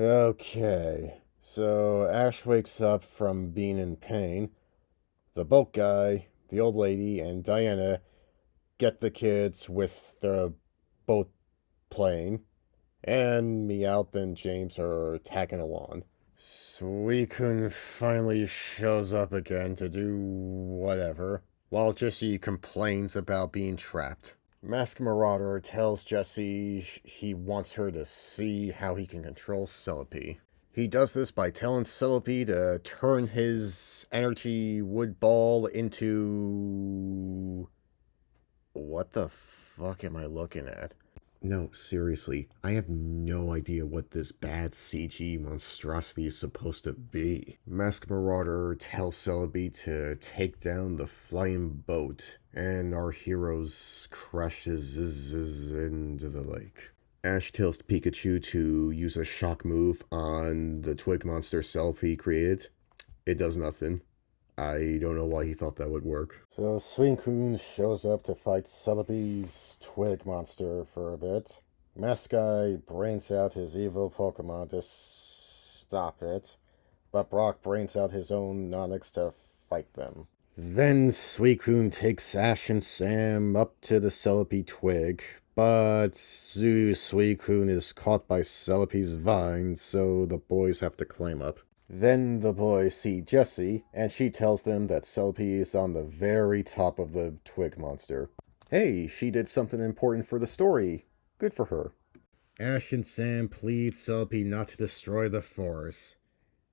Okay, so Ash wakes up from being in pain. The boat guy, the old lady, and Diana get the kids with the boat plane, and Meowth and James are tagging along. Suicune finally shows up again to do whatever, while Jessie complains about being trapped. Mask Marauder tells Jessie he wants her to see how he can control Celebi. He does this by telling Celebi to turn his energy wood ball into... What the fuck am I looking at? No, seriously, I have no idea what this bad CG monstrosity is supposed to be. Mask Marauder tells Celebi to take down the flying boat, and our heroes crashes into the lake. Ash tells Pikachu to use a shock move on the twig monster Celebi created. It does nothing. I don't know why he thought that would work. So Suicune shows up to fight Celebi's twig monster for a bit. Mask Guy brains out his evil Pokemon to stop it, but Brock brains out his own Nonix to fight them. Then Suicune takes Ash and Sam up to the Celebi twig, but Suicune is caught by Celebi's vine, so the boys have to climb up. Then the boys see Jessie, and she tells them that Celebi is on the very top of the twig monster. Hey, she did something important for the story. Good for her. Ash and Sam plead Celebi not to destroy the forest.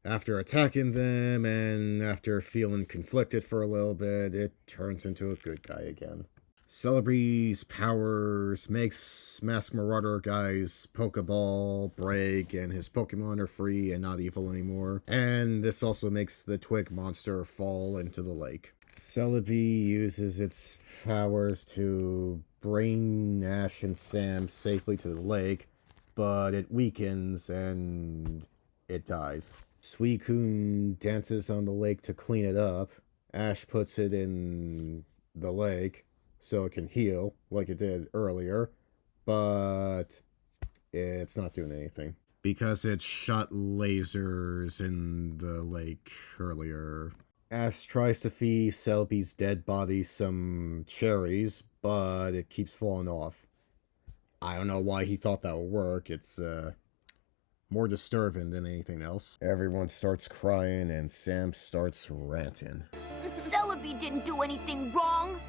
After attacking them, and after feeling conflicted for a little bit, it turns into a good guy again. Celebi's powers makes Mask Marauder guy's Pokeball break, and his Pokemon are free and not evil anymore. And this also makes the twig monster fall into the lake. Celebi uses its powers to bring Ash and Sam safely to the lake, but it weakens and it dies. Suicune dances on the lake to clean it up. Ash puts it in the lake so it can heal like it did earlier, but it's not doing anything because it shot lasers in the lake earlier. Ash tries to feed Celebi's dead body some cherries, but it keeps falling off. I don't know why he thought that would work. It's more disturbing than anything else. Everyone starts crying and Sam starts ranting. Celebi didn't do anything wrong.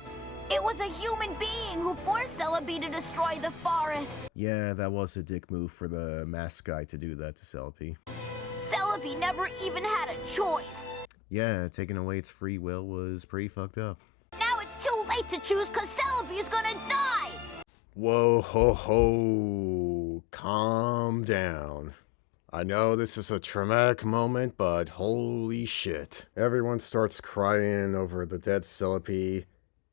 It was a human being who forced Celebi to destroy the forest. Yeah, that was a dick move for the mask guy to do that to Celebi. Celebi never even had a choice. Yeah, taking away its free will was pretty fucked up. Now it's too late to choose because Celebi is gonna die. Whoa, ho, ho. Calm down. I know this is a traumatic moment, but holy shit. Everyone starts crying over the dead Celebi,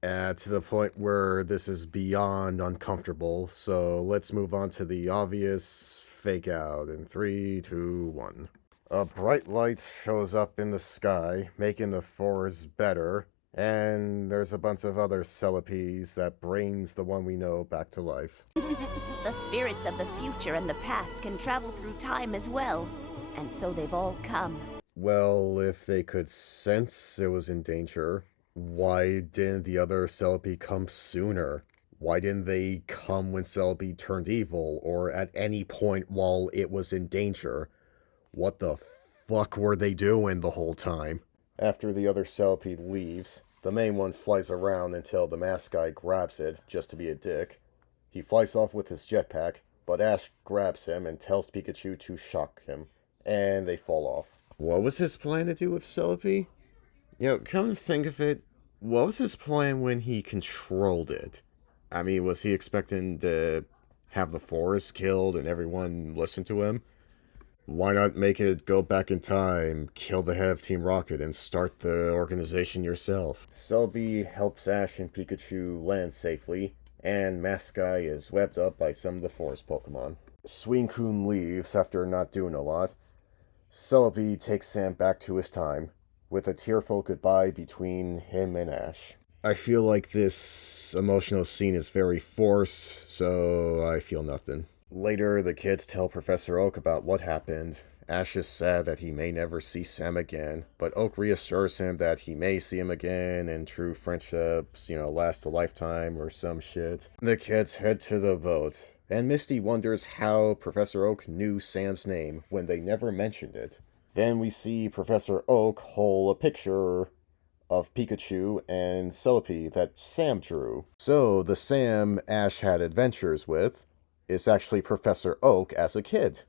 to the point where this is beyond uncomfortable, so let's move on to the obvious fake out in 3, 2, 1. A bright light shows up in the sky, making the forest better, and there's a bunch of other Celebis that brings the one we know back to life. The spirits of the future and the past can travel through time as well, and so they've all come. Well, if they could sense it was in danger, why didn't the other Celebi come sooner? Why didn't they come when Celebi turned evil, or at any point while it was in danger? What the fuck were they doing the whole time? After the other Celebi leaves, the main one flies around until the mask guy grabs it, just to be a dick. He flies off with his jetpack, but Ash grabs him and tells Pikachu to shock him, and they fall off. What was his plan to do with Celebi? You know, come to think of it, what was his plan when he controlled it? I mean, was he expecting to have the forest killed and everyone listen to him? Why not make it go back in time, kill the head of Team Rocket, and start the organization yourself? Celebi helps Ash and Pikachu land safely, and Mask Guy is swept up by some of the forest Pokemon. Suicune leaves after not doing a lot. Celebi takes Sam back to his time, with a tearful goodbye between him and Ash. I feel like this emotional scene is very forced, so I feel nothing. Later, the kids tell Professor Oak about what happened. Ash is sad that he may never see Sam again, but Oak reassures him that he may see him again and true friendships, last a lifetime or some shit. The kids head to the boat, and Misty wonders how Professor Oak knew Sam's name when they never mentioned it. Then we see Professor Oak hold a picture of Pikachu and Celebi that Sam drew. So, the Sam Ash had adventures with is actually Professor Oak as a kid.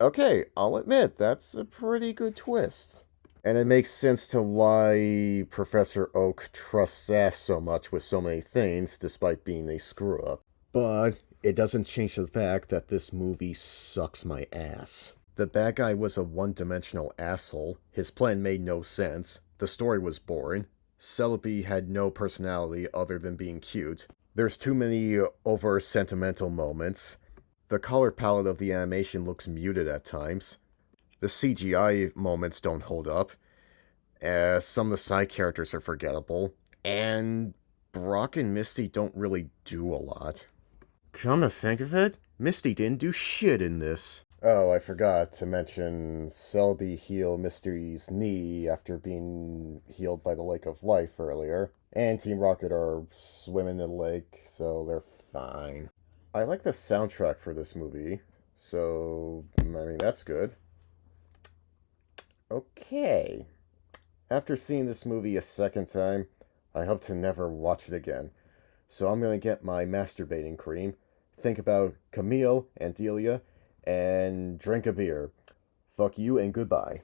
Okay, I'll admit, that's a pretty good twist. And it makes sense to why Professor Oak trusts Ash so much with so many things, despite being a screw up. But it doesn't change the fact that this movie sucks my ass. The bad guy was a one-dimensional asshole, his plan made no sense, the story was boring, Celebi had no personality other than being cute, there's too many over-sentimental moments, the color palette of the animation looks muted at times, the CGI moments don't hold up, some of the side characters are forgettable, and Brock and Misty don't really do a lot. Come to think of it, Misty didn't do shit in this. Oh, I forgot to mention Selby healed Misty's knee after being healed by the Lake of Life earlier. And Team Rocket are swimming in the lake, so they're fine. I like the soundtrack for this movie, so, that's good. Okay. After seeing this movie a second time, I hope to never watch it again. So I'm gonna get my masturbating cream, think about Camille and Delia, and drink a beer. Fuck you and goodbye.